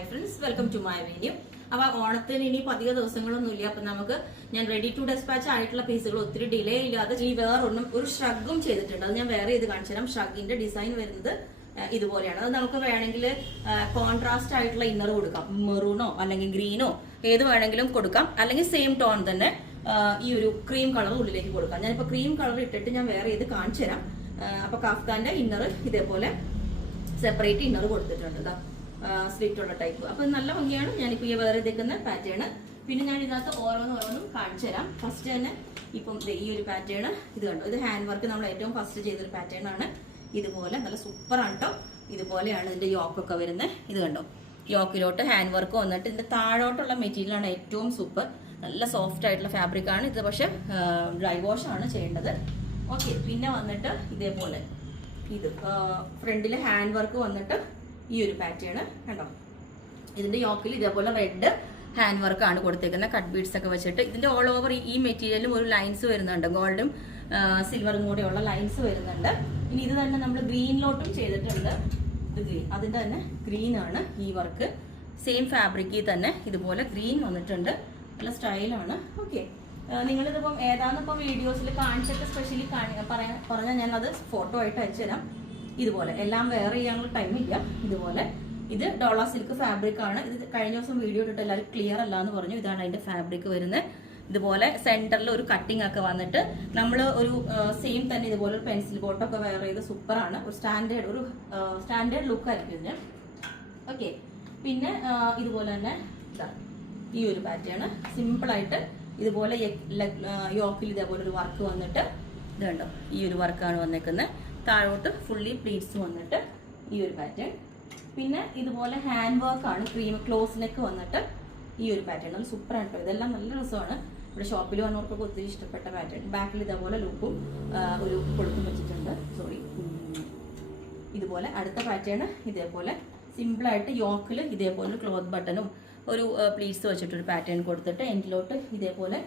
Hi friends, welcome to my video. അപ്പോൾ ഓണത്തിന് ഇനി അധിക ദിവസങ്ങളൊന്നുമില്ല. അപ്പം നമുക്ക് ഞാൻ റെഡി ടു ഡെസ്പാച്ച് ആയിട്ടുള്ള പീസുകൾ ഒത്തിരി ഡിലേ ഇല്ലാതെ ഈ വേറൊന്നും ഒരു ഷ്രഗും ചെയ്തിട്ടുണ്ട്. അത് ഞാൻ വേറെ ഇത് കാണിച്ചു തരാം. ഷ്രഗിന്റെ ഡിസൈൻ വരുന്നത് ഇതുപോലെയാണ്. അത് നമുക്ക് വേണമെങ്കിൽ കോൺട്രാസ്റ്റ് ആയിട്ടുള്ള ഇന്നർ കൊടുക്കാം, മെറൂണോ അല്ലെങ്കിൽ ഗ്രീനോ ഏത് വേണമെങ്കിലും കൊടുക്കാം. അല്ലെങ്കിൽ സെയിം ടോൺ തന്നെ ഈ ഒരു ക്രീം കളർ ഉള്ളിലേക്ക് കൊടുക്കാം. ഞാനിപ്പോൾ ക്രീം കളർ ഇട്ടിട്ട് ഞാൻ വേറെ ഇത് കാണിച്ചു തരാം. അപ്പൊ കാഫ്താന്റെ ഇന്നർ ഇതേപോലെ സെപ്പറേറ്റ് ഇന്നർ കൊടുത്തിട്ടുണ്ട്, സ്ലിറ്റ് ഉള്ള ടൈപ്പ്. അപ്പൊ നല്ല ഭംഗിയാണ്. ഞാനിപ്പോ ഈ വേറെ ഇതേക്കുന്ന പാറ്റേൺ. പിന്നെ ഞാൻ ഇതിനകത്ത് ഓരോന്നും കാണിച്ചു തരാം. ഫസ്റ്റ് തന്നെ ഇപ്പം ഈ ഒരു പാറ്റേൺ ഇത് കണ്ടോ, ഇത് ഹാൻഡ് വർക്ക് നമ്മൾ ഏറ്റവും ഫസ്റ്റ് ചെയ്തൊരു പാറ്റേൺ ആണ്. ഇതുപോലെ നല്ല സൂപ്പറാണ് കേട്ടോ. ഇതുപോലെയാണ് ഇതിന്റെ യോക്കൊക്കെ വരുന്നത്. ഇത് കണ്ടോ, യോക്കിലോട്ട് ഹാൻഡ് വർക്ക് വന്നിട്ട് ഇതിന്റെ താഴോട്ടുള്ള മെറ്റീരിയൽ ആണ് ഏറ്റവും സൂപ്പർ. നല്ല സോഫ്റ്റ് ആയിട്ടുള്ള ഫാബ്രിക് ആണ് ഇത്. പക്ഷെ ഡ്രൈ വാഷ് ആണ് ചെയ്യേണ്ടത്. ഓക്കെ, പിന്നെ വന്നിട്ട് ഇതേപോലെ ഇത് ഫ്രണ്ടില് ഹാൻഡ് വർക്ക് വന്നിട്ട് ഈ ഒരു പാറ്റേൺ കണ്ടോ. ഇതിന്റെ യോക്കിൽ ഇതേപോലെ റെഡ് ഹാൻഡ് വർക്ക് ആണ് കൊടുത്തേക്കുന്നത്, കട്ട് ബീഡ്സ് ഒക്കെ വെച്ചിട്ട്. ഇതിന്റെ ഓൾ ഓവർ ഈ മെറ്റീരിയലും ഒരു ലൈൻസ് വരുന്നുണ്ട്, ഗോൾഡും സിൽവറും കൂടെയുള്ള ലൈൻസ് വരുന്നുണ്ട്. ഇനി ഇത് തന്നെ നമ്മൾ ഗ്രീനിലോട്ടും ചെയ്തിട്ടുണ്ട്. ഇത് ഗ്രീൻ, അതിന്റെ തന്നെ ഗ്രീൻ ആണ് ഈ വർക്ക്. സെയിം ഫാബ്രിക്കിൽ തന്നെ ഇതുപോലെ ഗ്രീൻ വന്നിട്ടുണ്ട്. നല്ല സ്റ്റൈലാണ്. ഓക്കെ, നിങ്ങളിതിപ്പം ഏതാന്നിപ്പം വീഡിയോസിൽ കാണിച്ചിട്ട് സ്പെഷ്യലി പറഞ്ഞാൽ ഞാൻ അത് ഫോട്ടോ ആയിട്ട് അയച്ചു തരാം. ഇതുപോലെ എല്ലാം വെയർ ചെയ്യാനുള്ള ടൈമില്ല. ഇതുപോലെ ഇത് ഡോള സിൽക്ക് ഫാബ്രിക് ആണ്. ഇത് കഴിഞ്ഞ ദിവസം വീഡിയോ ഇട്ടിട്ട് എല്ലാവരും ക്ലിയർ അല്ല എന്ന് പറഞ്ഞു. ഇതാണ് അതിന്റെ ഫാബ്രിക് വരുന്നത്. ഇതുപോലെ സെന്ററിൽ ഒരു കട്ടിംഗ് ഒക്കെ വന്നിട്ട് നമ്മൾ ഒരു സെയിം തന്നെ ഇതുപോലെ ഒരു പെൻസിൽ ബോട്ടൊക്കെ വെയർ ചെയ്ത് സൂപ്പറാണ്. ഒരു സ്റ്റാൻഡേർഡ് ലുക്ക് ആയിരിക്കും ഇതിന്. ഓക്കെ, പിന്നെ ഇതുപോലെ തന്നെ ഈ ഒരു പാറ്റേൺ സിമ്പിൾ ആയിട്ട് ഇതുപോലെ യോക്കിൽ ഇതേപോലെ ഒരു വർക്ക് വന്നിട്ട് ഇത് കണ്ടോ, ഈ ഒരു വർക്കാണ് വന്നേക്കുന്നത്. താഴോട്ട് ഫുള്ളി പ്ലീറ്റ്സ് വന്നിട്ട് ഈ ഒരു പാറ്റേൺ. പിന്നെ ഇതുപോലെ ഹാൻഡ് വർക്ക് ആണ്, ക്രീം ക്ലോസ് നെക്ക് വന്നിട്ട് ഈ ഒരു പാറ്റേൺ. നല്ല സൂപ്പറാണ് കേട്ടോ. ഇതെല്ലാം നല്ല രസമാണ്. ഇവിടെ ഷോപ്പിൽ വന്നവർക്കൊക്കെ ഒത്തിരി ഇഷ്ടപ്പെട്ട പാറ്റേൺ. ബാക്കിൽ ഇതേപോലെ ലൂപ്പും ഒരു കൊളുത്തും വെച്ചിട്ടുണ്ട്. ഇതുപോലെ അടുത്ത പാറ്റേൺ ഇതേപോലെ സിമ്പിളായിട്ട് യോക്കിൽ ഇതേപോലെ ക്ലോത്ത് ബട്ടണും ഒരു പ്ലീറ്റ്സ് വെച്ചിട്ടൊരു പാറ്റേൺ കൊടുത്തിട്ട് എൻഡിലോട്ട് ഇതേപോലെ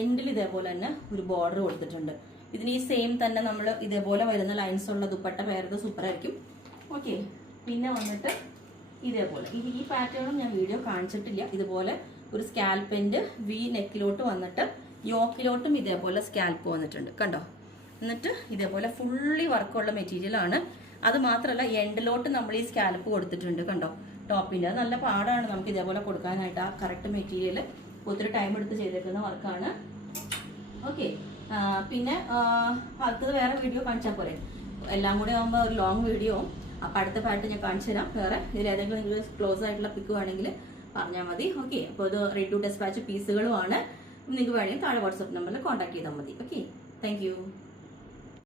എൻഡിൽ ഇതേപോലെ തന്നെ ഒരു ബോർഡർ കൊടുത്തിട്ടുണ്ട്. ഇതിന് ഈ സെയിം തന്നെ നമ്മൾ ഇതേപോലെ വരുന്ന ലൈൻസ് ഉള്ള ദുപ്പട്ട പേരത് സൂപ്പറായിരിക്കും. ഓക്കെ, പിന്നെ വന്നിട്ട് ഇതേപോലെ ഈ പാറ്റേണും ഞാൻ വീഡിയോ കാണിച്ചിട്ടില്ല. ഇതുപോലെ ഒരു സ്കാൽപ്പിൻ്റെ വി നെക്കിലോട്ട് വന്നിട്ട് യോക്കിലോട്ടും ഇതേപോലെ സ്കാൽപ്പ് വന്നിട്ടുണ്ട് കണ്ടോ. എന്നിട്ട് ഇതേപോലെ ഫുള്ളി വർക്കുള്ള മെറ്റീരിയൽ ആണ്. അത് മാത്രമല്ല എൻഡിലോട്ട് നമ്മൾ ഈ സ്കാൽപ്പ് കൊടുത്തിട്ടുണ്ട് കണ്ടോ ടോപ്പിൻ്റെ. അത് നല്ല പാടാണ് നമുക്ക് ഇതേപോലെ കൊടുക്കാനായിട്ട്. ആ കറക്റ്റ് മെറ്റീരിയൽ ഒത്തിരി ടൈം എടുത്ത് ചെയ്തേക്കുന്ന വർക്കാണ്. ഓക്കെ, പിന്നെ അടുത്തത് വേറെ വീഡിയോ കാണിച്ചാൽ പോരെ. എല്ലാം കൂടെ ആകുമ്പോൾ ഒരു ലോങ് വീഡിയോ. അപ്പം അടുത്ത പാട്ട് ഞാൻ കാണിച്ചു തരാം. വേറെ ഇതിലേതെങ്കിലും നിങ്ങൾ ക്ലോസ് ആയിട്ടുള്ള പിക്ക് വേണമെങ്കിൽ പറഞ്ഞാൽ മതി. ഓക്കെ, അപ്പോൾ ഇത് റെഡി ടു ഡെസ്പാച്ച് പീസുകളുമാണ്. നിങ്ങൾക്ക് വേണമെങ്കിൽ താഴെ വാട്സപ്പ് നമ്പറിൽ കോൺടാക്ട് ചെയ്താൽ മതി. Okay, thank